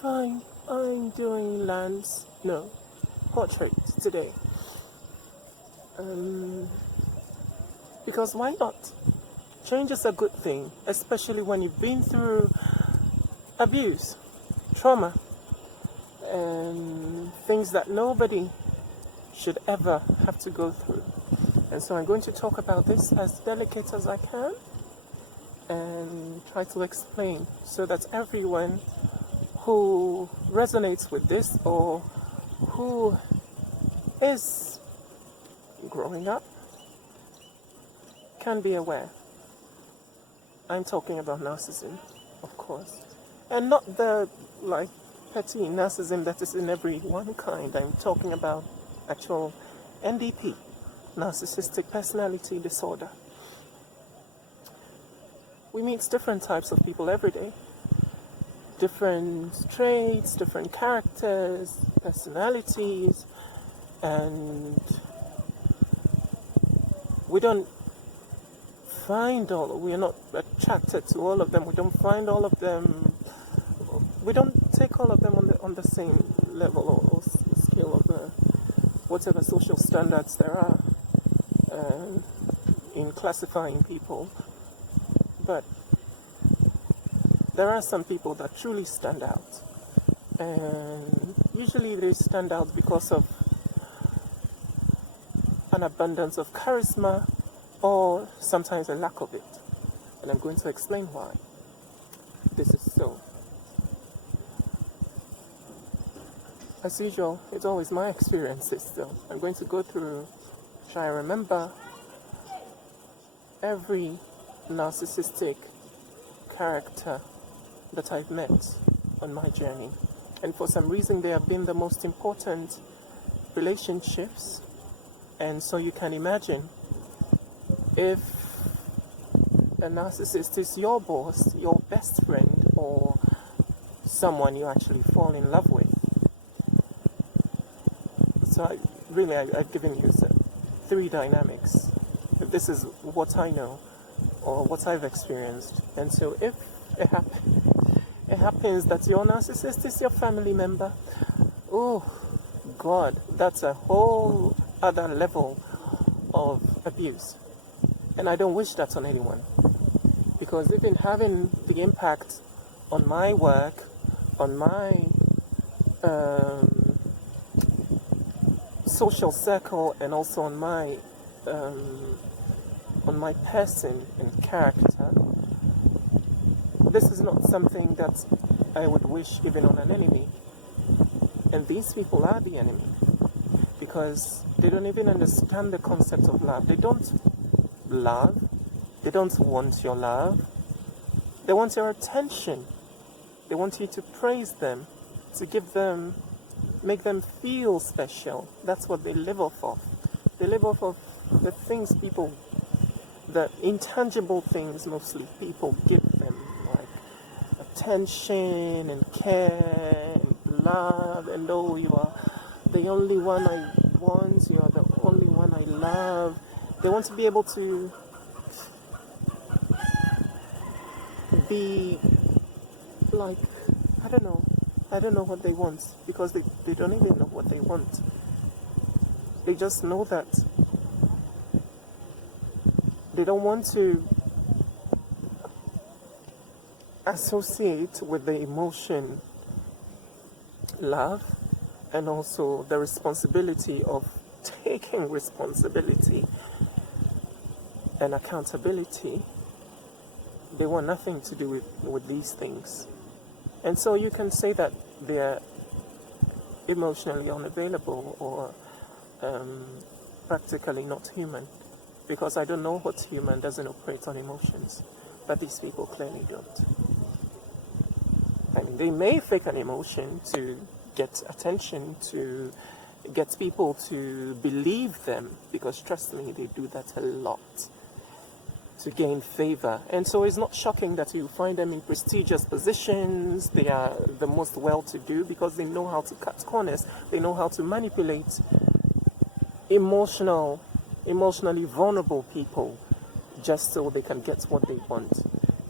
Fine, I'm doing portrait today. Because why not? Change is a good thing, especially when you've been through abuse, trauma, and things that nobody should ever have to go through. And so I'm going to talk about this as delicate as I can and try to explain so that everyone who resonates with this or who is growing up can be aware. I'm talking about narcissism, of course, and not the petty narcissism that is in every one kind. I'm talking about actual NDP, narcissistic personality disorder. We meet different types of people every day, different traits, different characters, personalities, and we don't we are not attracted to all of them. We don't find all of them. We don't take all of them on the same level or scale of whatever social standards there are in classifying people. But there are some people that truly stand out, and usually they stand out because of an abundance of charisma or sometimes a lack of it. And I'm going to explain why this is so. As usual, it's always my experiences, so I'm going to go through, try and remember every narcissistic character that I've met on my journey. And for some reason, they have been the most important relationships. And so you can imagine, if a narcissist is your boss, your best friend, or someone you actually fall in love with. So I've given you three dynamics. This is what I know or what I've experienced. And so if it happens that your narcissist is your family member, oh God, that's a whole other level of abuse. And I don't wish that on anyone, because even having the impact on my work, on my social circle, and also on my person and character, this is not something that I would wish even on an enemy. And these people are the enemy, because they don't even understand the concept of love. They don't love. They don't want your love. They want your attention. They want you to praise them, to make them feel special. That's what they live off of. They live off of the things the intangible things mostly people give them, like attention and care and love, and oh, you are the only one I want, you are the only one I love. They want to be able to be like, I don't know what they want, because they don't even know what they want. They just know that they don't want to associate with the emotion love, and also the responsibility of taking responsibility and accountability. They want nothing to do with these things. And so you can say that they're emotionally unavailable or practically not human, because I don't know what human doesn't operate on emotions, but these people clearly don't. I mean, they may fake an emotion to get attention, to get people to believe them, because trust me, they do that a lot, to gain favor. And so it's not shocking that you find them in prestigious positions. They are the most well-to-do because they know how to cut corners. They know how to manipulate emotionally vulnerable people just so they can get what they want.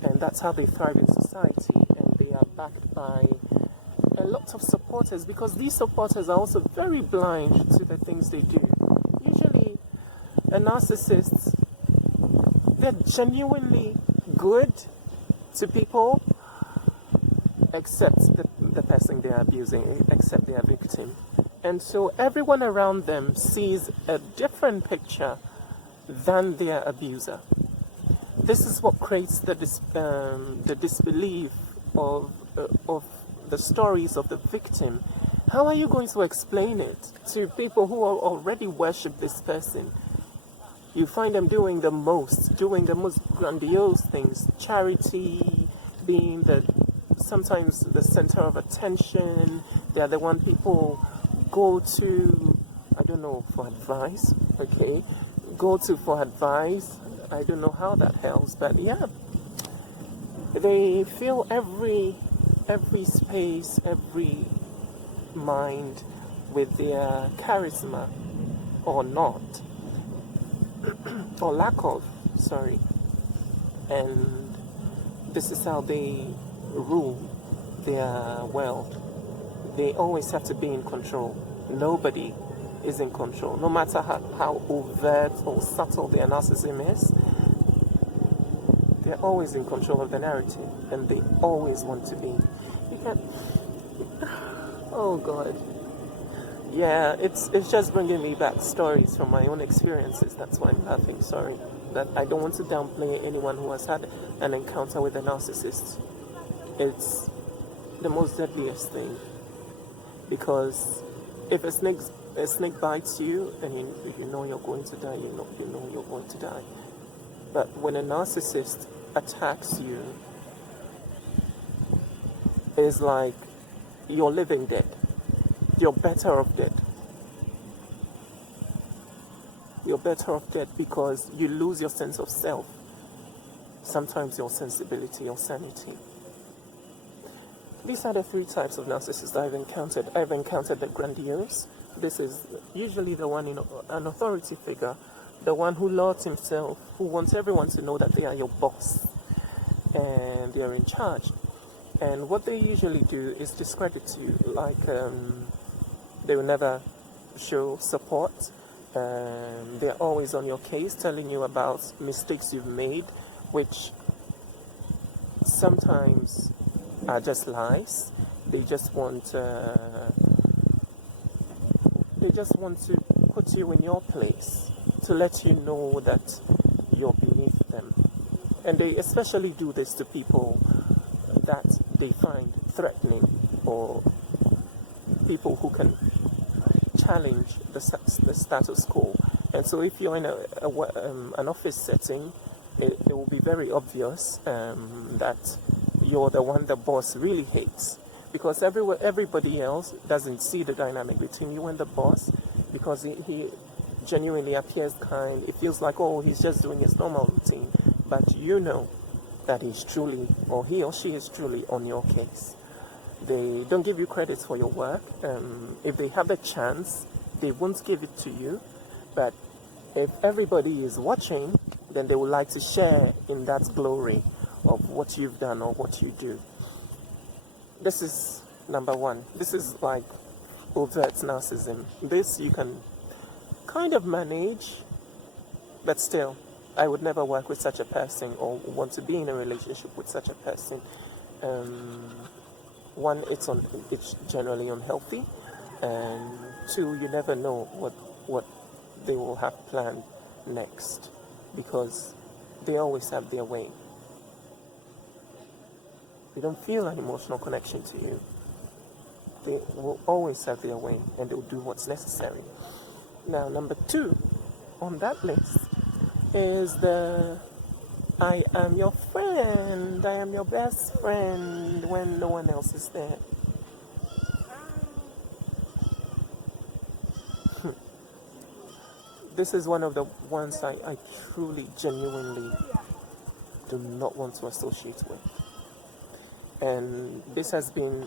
And that's how they thrive in society. And they are backed by a lot of supporters, because these supporters are also very blind to the things they do. Usually, a narcissist, they're genuinely good to people, except the person they are abusing, except their victim. And so everyone around them sees a different picture than their abuser. This is what creates the disbelief of the stories of the victim. How are you going to explain it to people who already worship this person? You find them doing the most grandiose things, charity, being sometimes the center of attention. They are the one people go to, I don't know, for advice, okay? Go to for advice. I don't know how that helps, but yeah. They fill every space, every mind with their charisma, or not, or lack of, sorry. And this is how they rule their world. They always have to be in control. Nobody is in control. No matter how overt or subtle their narcissism is, they're always in control of the narrative, and they always want to be. You can't. Oh God. Yeah, it's just bringing me back stories from my own experiences. That's why I'm laughing. Sorry, that I don't want to downplay anyone who has had an encounter with a narcissist. It's the most deadliest thing, because if a snake bites you, and you know you're going to die, you know you're going to die. But when a narcissist attacks you, it's like you're living dead. You're better off dead. You're better off dead because you lose your sense of self. Sometimes your sensibility, your sanity. These are the 3 types of narcissists I've encountered. I've encountered the grandiose. This is usually the one in an authority figure, the one who lauds himself, who wants everyone to know that they are your boss and they are in charge. And what they usually do is discredit you, like they will never show support. They're always on your case, telling you about mistakes you've made, which sometimes are just lies. They just want to put you in your place, to let you know that you're beneath them. And they especially do this to people that they find threatening, or people who can challenge the status quo. And so if you're in an office setting, it will be very obvious that you're the one the boss really hates, because everybody else doesn't see the dynamic between you and the boss, because he genuinely appears kind. It feels like, oh, he's just doing his normal routine, but you know that he's truly, or he or she is truly on your case. They don't give you credit for your work. If they have a chance, they won't give it to you. But if everybody is watching, then they would like to share in that glory of what you've done or what you do. This is number 1. This is like overt narcissism. This you can kind of manage, but still, I would never work with such a person or want to be in a relationship with such a person. 1, it's generally unhealthy, and 2, you never know what they will have planned next, because they always have their way. They don't feel an emotional connection to you. They will always have their way, and they'll do what's necessary. Now, number 2 on that list is the I am your friend, I am your best friend when no one else is there. This is one of the ones I truly, genuinely do not want to associate with. And this has been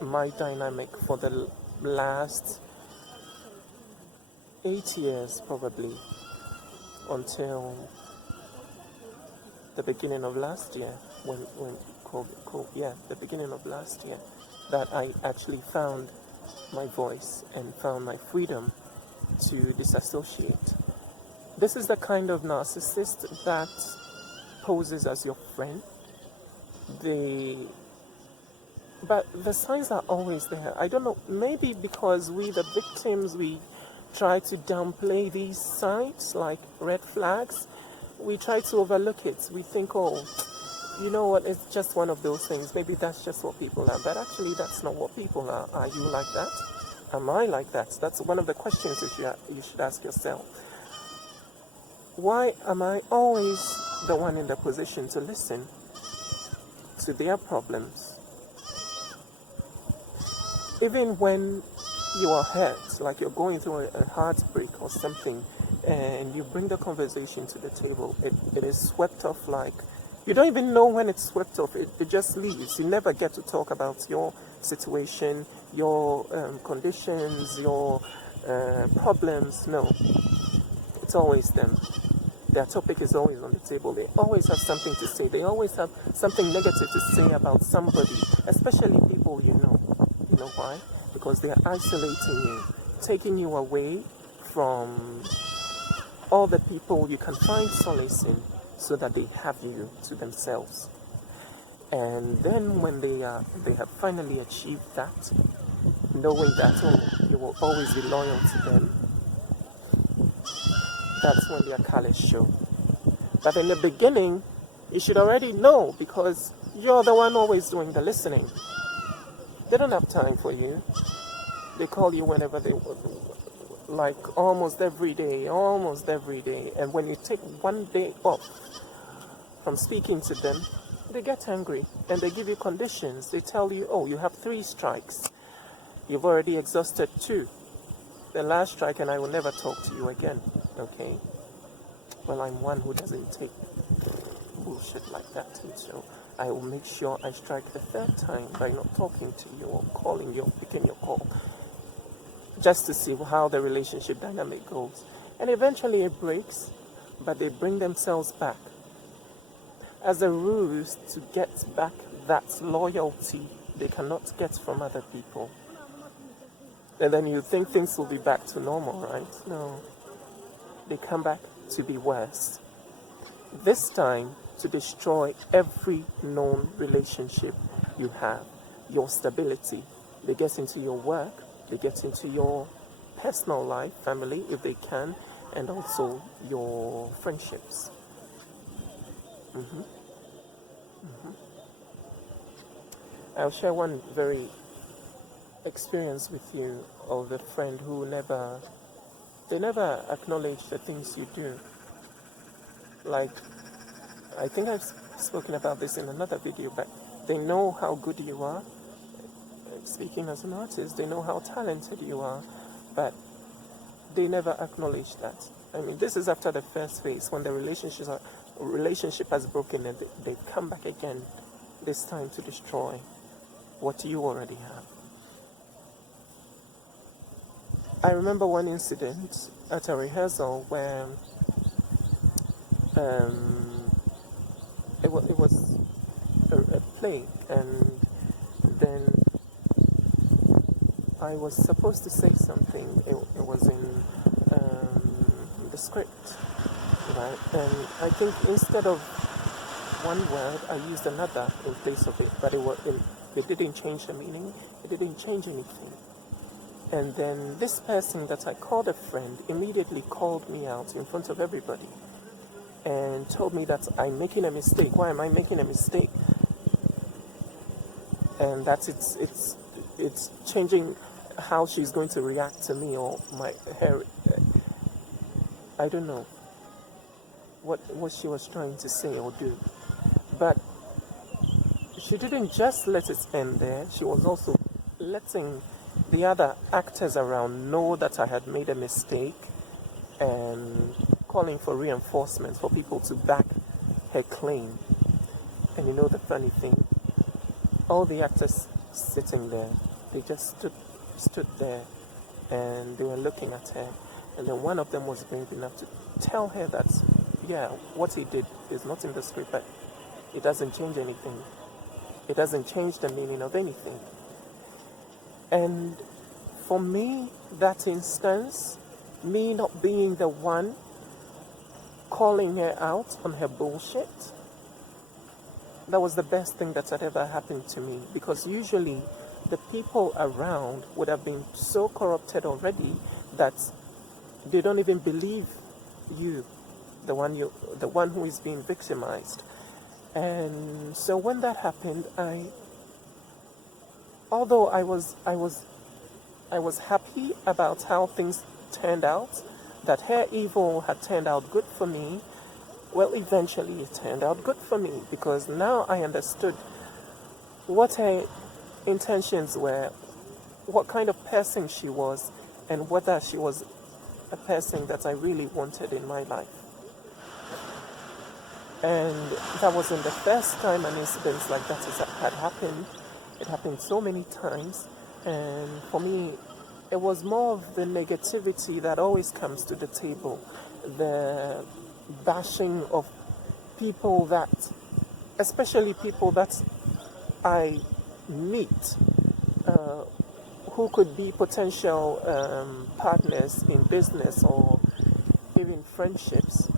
my dynamic for the last 8 years, probably, until the beginning of last year, when the beginning of last year, that I actually found my voice and found my freedom to disassociate. This is the kind of narcissist that poses as your friend. But the signs are always there. I don't know, maybe because we, the victims, we try to downplay these signs like red flags. We try to overlook it. We think, oh, you know what, it's just one of those things. Maybe that's just what people are. But actually, that's not what people are. Are you like that? Am I like that? That's one of the questions you should ask yourself. Why am I always the one in the position to listen to their problems? Even when you are hurt, like you're going through a heartbreak or something, and you bring the conversation to the table, it is swept off like, you don't even know when it's swept off. It just leaves. You never get to talk about your situation, your conditions, your problems. No, it's always them. Their topic is always on the table. They always have something to say. They always have something negative to say about somebody, especially people you know. You know why? Because they are isolating you, taking you away from all the people you can find solace in, so that they have you to themselves. And then when they have finally achieved that, knowing that you will always be loyal to them, that's when their colors show. But in the beginning, you should already know, because you're the one always doing the listening. They don't have time for you. They call you whenever they want, like almost every day. And when you take one day off from speaking to them, they get angry and they give you conditions. They tell you, oh, you have 3 strikes. You've already exhausted 2. The last strike and I will never talk to you again. Okay? Well, I'm one who doesn't take bullshit like that. And so I will make sure I strike the 3rd time by not talking to you or calling you or picking your call, just to see how the relationship dynamic goes. And eventually it breaks, but they bring themselves back as a ruse to get back that loyalty they cannot get from other people. And then you think things will be back to normal, right? No. They come back to be worse. This time, to destroy every known relationship you have, your stability. They get into your work, they get into your personal life, family, if they can, and also your friendships. I'll share one very experience with you of a friend who never acknowledge the things you do. Like, I think I've spoken about this in another video, but they know how good you are. Speaking as an artist, they know how talented you are, but they never acknowledge that. I mean, this is after the first phase, when the relationship has broken and they come back again, this time to destroy what you already have. I remember one incident at a rehearsal where it was a play, and then I was supposed to say something. It was in the script, right? And I think instead of one word, I used another in place of it, but it didn't change the meaning. It didn't change anything. And then this person that I called a friend immediately called me out in front of everybody and told me that I'm making a mistake. Why am I making a mistake? And that it's changing how she's going to react to me or my hair. I don't know what she was trying to say or do. But she didn't just let it end there. She was also letting the other actors around know that I had made a mistake and calling for reinforcements for people to back her claim. And you know the funny thing? All the actors sitting there, they just stood there and they were looking at her. And then one of them was brave enough to tell her that yeah, what he did is not in the script, but it doesn't change anything. It doesn't change the meaning of anything. And for me, that instance, me not being the one calling her out on her bullshit, that was the best thing that had ever happened to me, because usually the people around would have been so corrupted already that they don't even believe you, the one who is being victimized. And so when that happened, although I was happy about how things turned out, that her evil had turned out good for me. Well, eventually it turned out good for me, because now I understood what her intentions were, what kind of person she was, and whether she was a person that I really wanted in my life. And that wasn't the first time an incident like that had happened. It happened so many times, and for me, it was more of the negativity that always comes to the table, the bashing of people that, especially people that I meet, who could be potential partners in business or even friendships.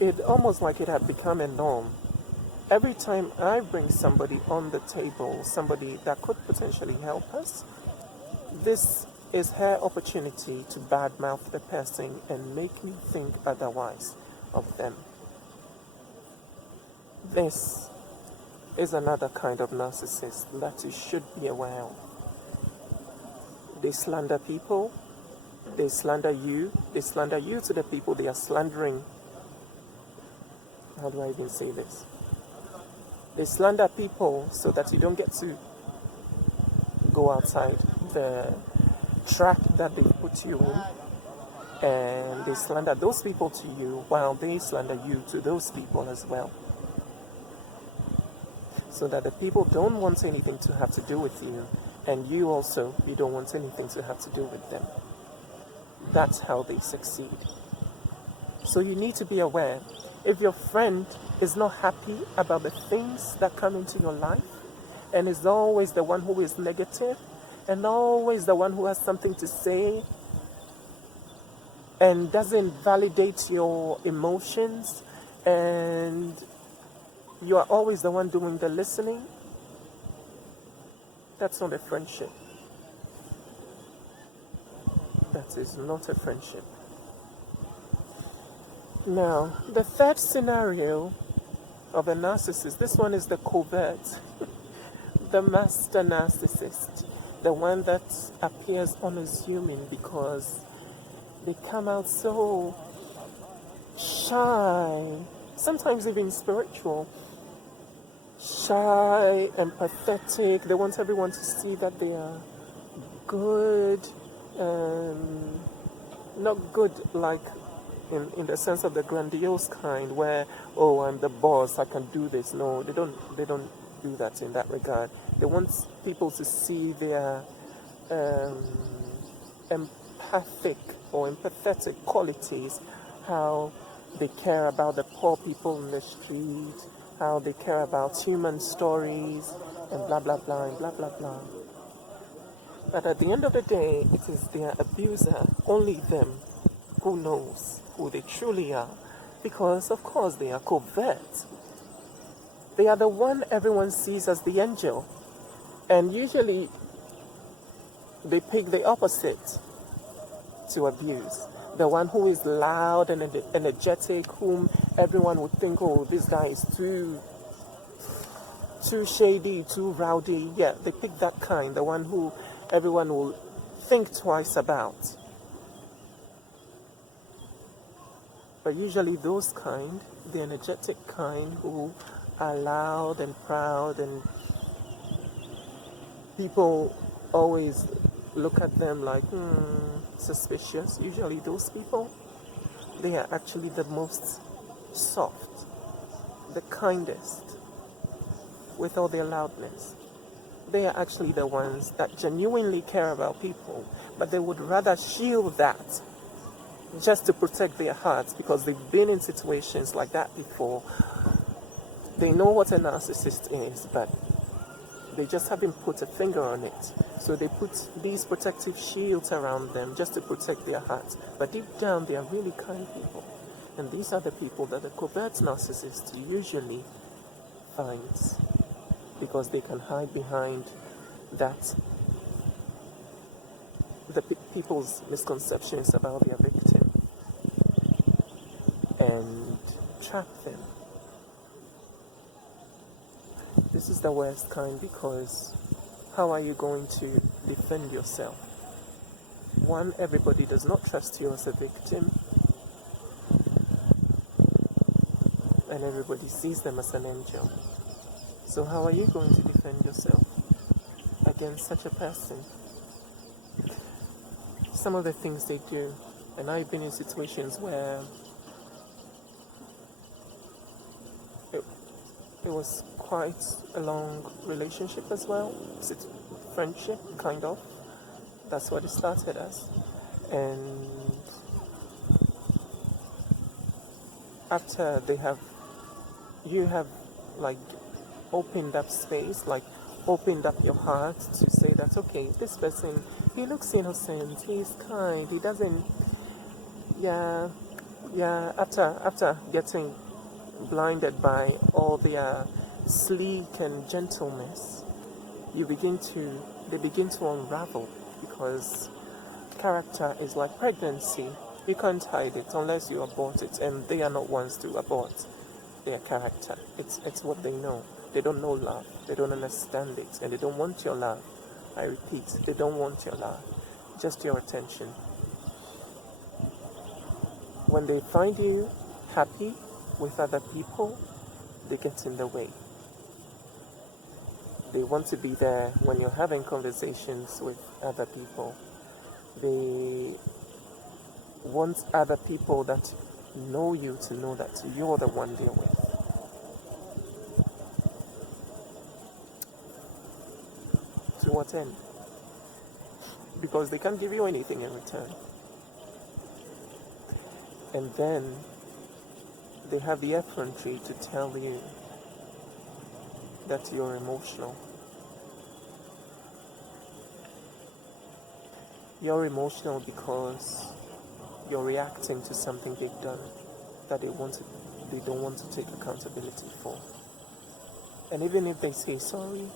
It almost like it had become a norm. Every time I bring somebody on the table, somebody that could potentially help us, this is her opportunity to badmouth the person and make me think otherwise of them. This is another kind of narcissist that you should be aware of. They slander people, they slander you to the people they are slandering. How do I even say this? They slander people so that you don't get to go outside the track that they put you in, and they slander those people to you while they slander you to those people as well, so that the people don't want anything to have to do with you, and you don't want anything to have to do with them. That's how they succeed. So you need to be aware. If your friend is not happy about the things that come into your life, and is always the one who is negative, and always the one who has something to say, and doesn't validate your emotions, and you are always the one doing the listening, that's not a friendship. That is not a friendship. Now, the third scenario of a narcissist, this one is the covert, the Master Narcissist, the one that appears unassuming because they come out so shy, sometimes even spiritual, shy and pathetic. They want everyone to see that they are good, not good like in the sense of the grandiose kind where, oh, I'm the boss, I can do this. No, they don't do that in that regard. They want people to see their empathic or empathetic qualities, how they care about the poor people in the street, how they care about human stories, and blah, blah, blah, and blah, blah, blah. But at the end of the day, it is their abuser, only them, who knows who they truly are, because of course they are covert. They are the one everyone sees as the angel, and usually they pick the opposite to abuse. The one who is loud and energetic, whom everyone would think, oh, this guy is too shady, too rowdy. Yeah, they pick that kind, the one who everyone will think twice about. But usually those kind, the energetic kind, who are loud and proud, and people always look at them like suspicious. Usually those people, they are actually the most soft, the kindest, with all their loudness. They are actually the ones that genuinely care about people, but they would rather shield that just to protect their hearts, because they've been in situations like that before. They know what a narcissist is, but they just haven't put a finger on it. So they put these protective shields around them just to protect their hearts. But deep down, they are really kind people. And these are the people that the covert narcissist usually finds, because they can hide behind that, the people's misconceptions about their victim, and trap them. This is the worst kind, because how are you going to defend yourself? One, everybody does not trust you as a victim, and everybody sees them as an angel. So how are you going to defend yourself against such a person? Some of the things they do, and I've been in situations where it was quite a long relationship as well. It's friendship, kind of. That's what it started as. And after you have like opened up space, like opened up your heart to say that, okay, this person, he looks innocent, he's kind, he doesn't, after getting blinded by all their sleek and gentleness, they begin to unravel, because character is like pregnancy. You can't hide it unless you abort it, and they are not ones to abort their character. It's what they know. They don't know love, they don't understand it, and they don't want your love. I repeat, they don't want your love, just your attention. When they find you happy with other people, they get in the way. They want to be there when you're having conversations with other people. They want other people that know you to know that you're the one they're with. To what end? Because they can't give you anything in return. And then they have the effrontery to tell you that you're emotional. You're emotional because you're reacting to something they've done that they don't want to take accountability for. And even if they say sorry,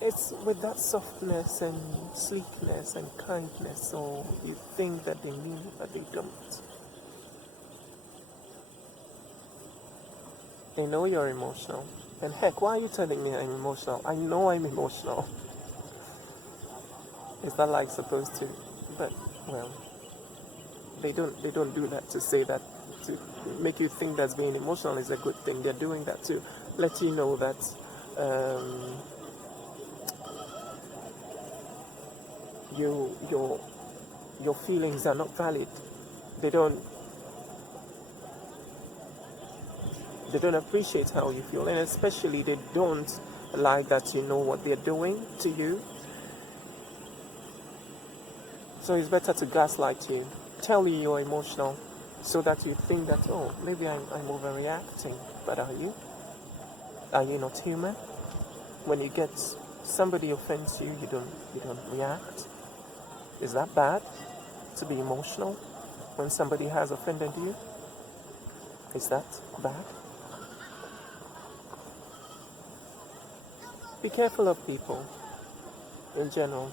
it's with that softness and sleekness and kindness, so you think that they mean it, but they don't. They know you're emotional. And heck, why are you telling me I'm emotional? I know I'm emotional. Is that like supposed to? But, well, they don't do that to say that, to make you think that being emotional is a good thing. They're doing that to let you know that your feelings are not valid. They don't appreciate how you feel, and especially they don't like that you know what they're doing to you. So it's better to gaslight you, tell you you're emotional, so that you think that, oh, maybe I'm overreacting. But are you? Are you not human? When you get somebody offends you, you don't react. Is that bad to be emotional when somebody has offended you? Is that bad? Be careful of people in general.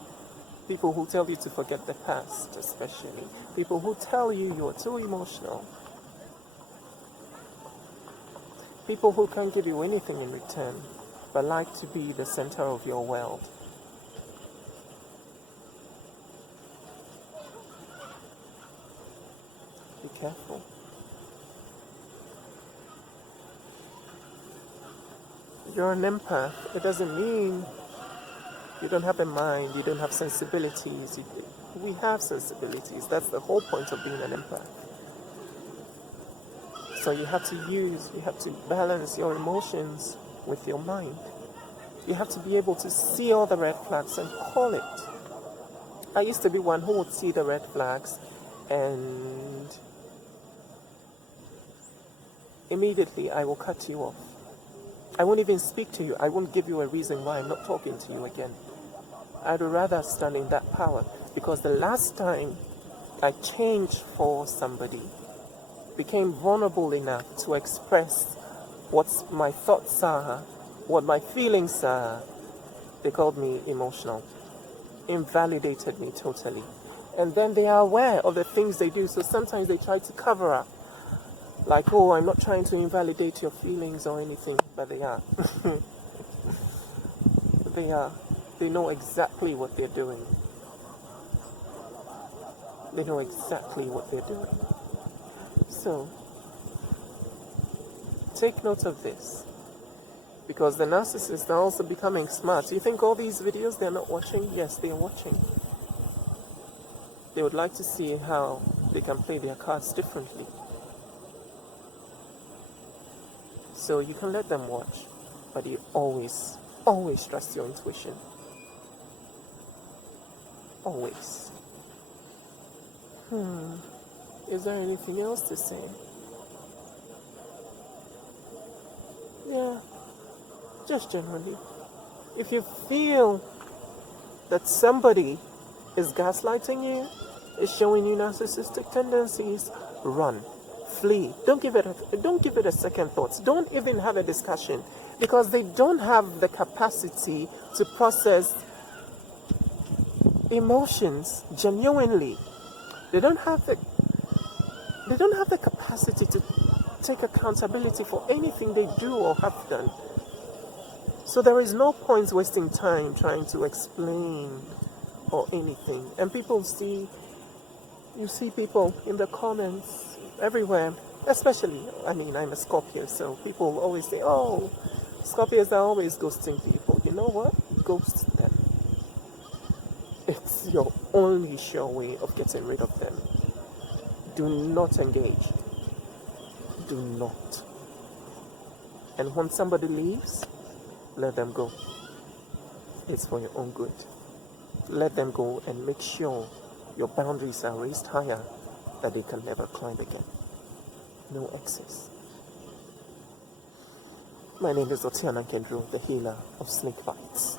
People who tell you to forget the past, especially. People who tell you you're too emotional. People who can't give you anything in return, but like to be the center of your world. Be careful. You're an empath. It doesn't mean you don't have a mind, you don't have sensibilities. We have sensibilities. That's the whole point of being an empath. So you have to balance your emotions with your mind. You have to be able to see all the red flags and call it. I used to be one who would see the red flags and immediately I will cut you off. I won't even speak to you. I won't give you a reason why I'm not talking to you again. I'd rather stand in that power, because the last time I changed for somebody, became vulnerable enough to express what my thoughts are, what my feelings are, they called me emotional, invalidated me totally. And then they are aware of the things they do, so sometimes they try to cover up. Like, oh, I'm not trying to invalidate your feelings or anything, but they are. They are. They know exactly what they're doing. They know exactly what they're doing. So, take note of this. Because the narcissists are also becoming smart. You think all these videos they're not watching? Yes, they are watching. They would like to see how they can play their cards differently. So you can let them watch, but you always trust your intuition. Always. Is there anything else to say? Yeah, just generally. If you feel that somebody is gaslighting you, is showing you narcissistic tendencies, run. Flee. Don't give it a second thought. Don't even have a discussion, because they don't have the capacity to process emotions genuinely. They don't have the capacity to take accountability for anything they do or have done. So there is no point wasting time trying to explain or anything. And you see people in the comments everywhere, especially, I'm a Scorpio, so people always say, oh, Scorpios are always ghosting people. You know what? Ghost them. It's your only sure way of getting rid of them. Do not engage. Do not. And when somebody leaves, let them go. It's for your own good. Let them go and make sure your boundaries are raised higher, that they can never climb again. No excess. My name is Otiana Kendro, the healer of snake bites.